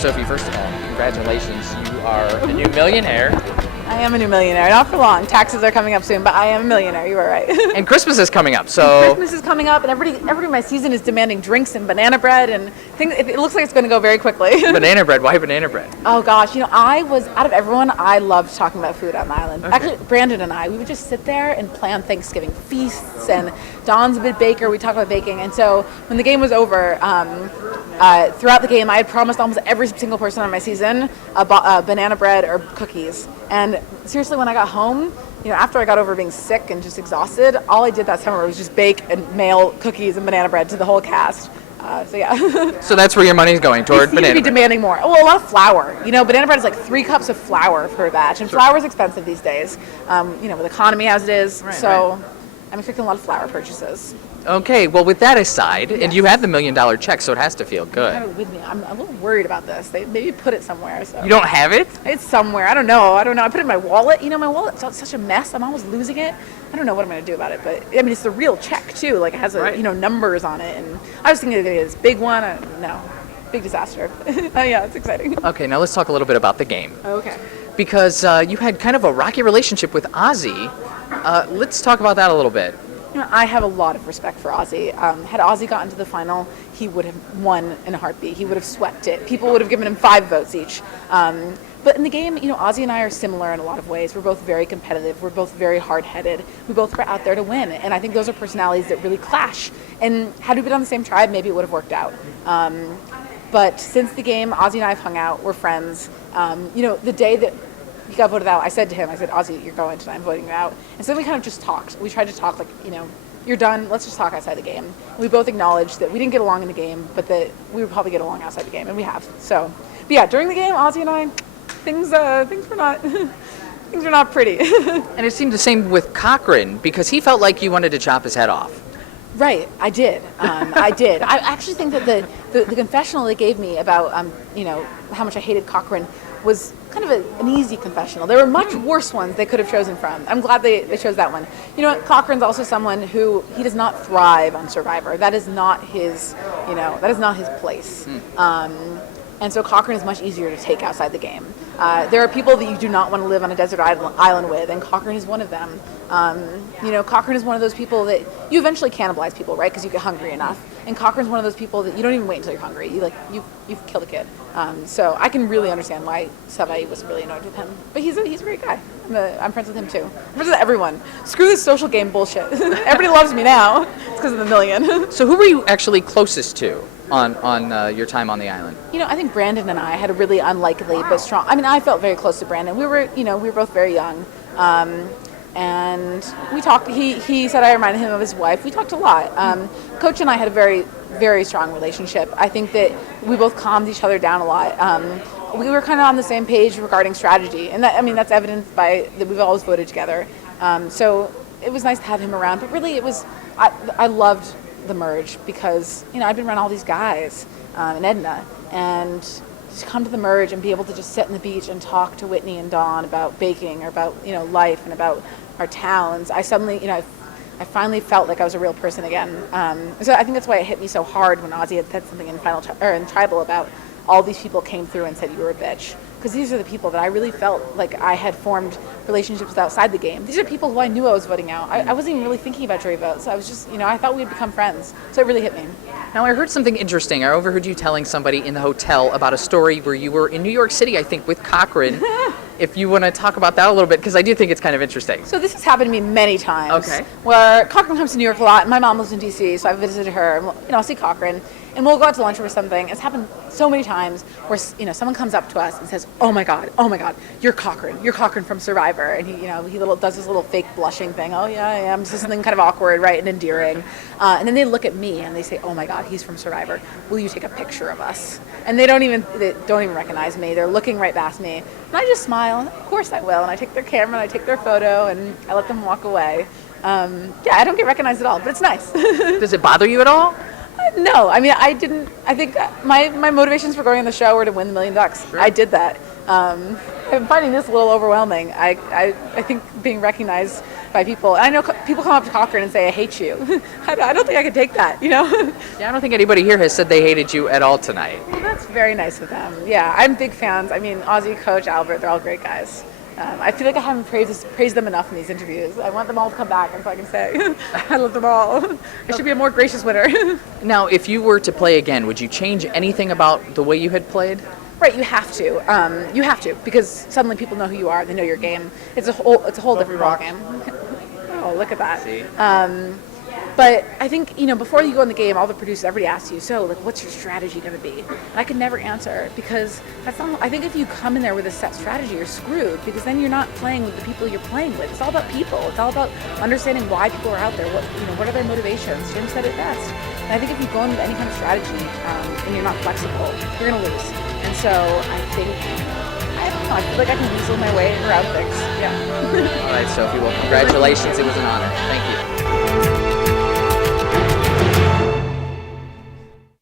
Sophie, first of all, congratulations. You are a new millionaire. I am a new millionaire. Not for long. Taxes are coming up soon, but I am a millionaire. You are right. And Christmas is coming up, so... Christmas is coming up, and everybody in my season is demanding drinks and banana bread, and things. It looks like it's going to go very quickly. Banana bread? Why banana bread? Oh, gosh. I was, out of everyone, I loved talking about food on the island. Okay. Actually, Brandon and I, we would just sit there and plan Thanksgiving feasts, and Don's a big baker. We talk about baking, and so when the game was over, throughout the game, I had promised almost every single person on my season a banana bread or cookies. And seriously, when I got home, after I got over being sick and just exhausted, all I did that summer was just bake and mail cookies and banana bread to the whole cast. So yeah. So that's where your money's going, toward banana bread. Be demanding more. Well, a lot of flour. Banana bread is like 3 cups of flour per batch, and flour is expensive these days. With the economy as it is. Right, so right. I'm expecting a lot of flour purchases. Okay, well, with that aside, and you have the $1 million check, so it has to feel good. I have it with me. I'm a little worried about this. They maybe put it somewhere. So. You don't have it? It's somewhere. I don't know. I put it in my wallet. My wallet's such a mess. I'm always losing it. I don't know what I'm going to do about it. But, it's the real check, too. Like, it has, numbers on it. And I was thinking of this big one. No. Big disaster. Yeah, it's exciting. Okay, now let's talk a little bit about the game. Okay. Because you had kind of a rocky relationship with Ozzy. Let's talk about that a little bit. I have a lot of respect for Ozzy. Had Ozzy gotten to the final, he would have won in a heartbeat. He would have swept it. People would have given him 5 votes each. But in the game, Ozzy and I are similar in a lot of ways. We're both very competitive. We're both very hard-headed. We both are out there to win. And I think those are personalities that really clash. And had we been on the same tribe, maybe it would have worked out. But since the game, Ozzy and I have hung out. We're friends. The day that he got voted out, I said to him, Ozzy, you're going tonight, I'm voting you out. And so we kind of just talked. We tried to talk like, you're done, let's just talk outside the game. And we both acknowledged that we didn't get along in the game, but that we would probably get along outside the game, and we have. So, but yeah, during the game, Ozzy and I, things were not, things were not pretty. And it seemed the same with Cochran, because he felt like you wanted to chop his head off. Right, I did. I did. I actually think that the confessional they gave me about, how much I hated Cochran was kind of an easy confessional. There were much worse ones they could have chosen from. I'm glad they chose that one. Cochran's also someone who, he does not thrive on Survivor. That is not his, that is not his place. And so Cochran is much easier to take outside the game. There are people that you do not want to live on a desert island with, and Cochran is one of them. Cochran is one of those people that you eventually cannibalize people, right? Because you get hungry enough. And Cochran's one of those people that you don't even wait until you're hungry. You've killed a kid. So I can really understand why Savai was really annoyed with him. But he's a great guy. I'm friends with him too. I'm friends with everyone. Screw this social game bullshit. Everybody loves me now. It's because of the million. So who were you actually closest to on your time on the island? I think Brandon and I had a really unlikely but strong. I felt very close to Brandon. We were both very young. And we talked. He said I reminded him of his wife. We talked a lot. Coach and I had a very, very strong relationship. I think that we both calmed each other down a lot. We were kind of on the same page regarding strategy, and that's evidenced by that we've always voted together. So it was nice to have him around. But really, I loved the merge because I'd been around all these guys in Edna, and to come to the merge and be able to just sit on the beach and talk to Whitney and Dawn about baking or about life and about our towns. I suddenly I finally felt like I was a real person again. So I think that's why it hit me so hard when Ozzy had said something in in Tribal about all these people came through and said you were a bitch. Because these are the people that I really felt like I had formed relationships with outside the game. These are people who I knew I was voting out. I wasn't even really thinking about jury votes. I was just, I thought we'd become friends. So it really hit me. Now, I heard something interesting. I overheard you telling somebody in the hotel about a story where you were in New York City, I think, with Cochran. If you want to talk about that a little bit, because I do think it's kind of interesting. So this has happened to me many times. Okay. Where Cochran comes to New York a lot, and my mom lives in D.C., so I visited her, and I'll see Cochran, and we'll go out to lunch or something. It's happened so many times where someone comes up to us and says, oh my God, you're Cochran from Survivor, and he does this little fake blushing thing. Oh yeah, I am. It's just something kind of awkward, right, and endearing. And then they look at me and they say, oh my God, he's from Survivor. Will you take a picture of us? And they don't even recognize me. They're looking right past me, and I just smile. Of course I will. And I take their camera and I take their photo and I let them walk away. I don't get recognized at all, but it's nice. Does it bother you at all? No, I didn't. I think my motivations for going on the show were to win the $1 million. Sure. I did that. I'm finding this a little overwhelming. I think being recognized by people, and I know people come up to Cochran and say, I hate you. I don't think I can take that, Yeah, I don't think anybody here has said they hated you at all tonight. Well, that's very nice of them. Yeah, I'm big fans. I mean, Ozzy, Coach, Albert, they're all great guys. I feel like I haven't praised them enough in these interviews. I want them all to come back and so I can say, I love them all. I should be a more gracious winner. Now, if you were to play again, would you change anything about the way you had played? Right, you have to. You have to, because suddenly people know who you are. They know your game. It's a whole different ball game. Oh, look at that. See? But I think, before you go in the game, all the producers, everybody asks you, so, what's your strategy going to be? And I could never answer, because that's not, I think if you come in there with a set strategy, you're screwed, because then you're not playing with the people you're playing with. It's all about people. It's all about understanding why people are out there. What are their motivations? Jim said it best. And I think if you go in with any kind of strategy and you're not flexible, you're going to lose. And so I think, I don't know, I feel like I can weasel my way around things. Yeah. All right, Sophie. Well, congratulations. It was an honor. Thank you.